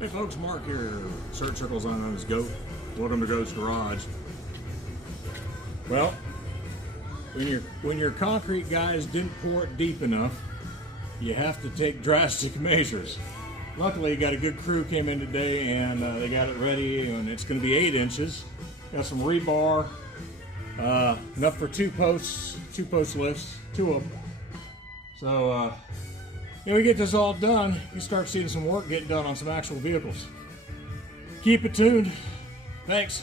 Hey folks, Mark here. Search Circles on his Goat. Welcome to Goat's Garage. Well, when your concrete guys didn't pour it deep enough, you have to take drastic measures. Luckily, got a good crew came in today and they got it ready, and it's going to be 8 inches. Got some rebar, enough for two post lifts, 2 of them. So, when we get this all done, you start seeing some work getting done on some actual vehicles. Keep it tuned. Thanks.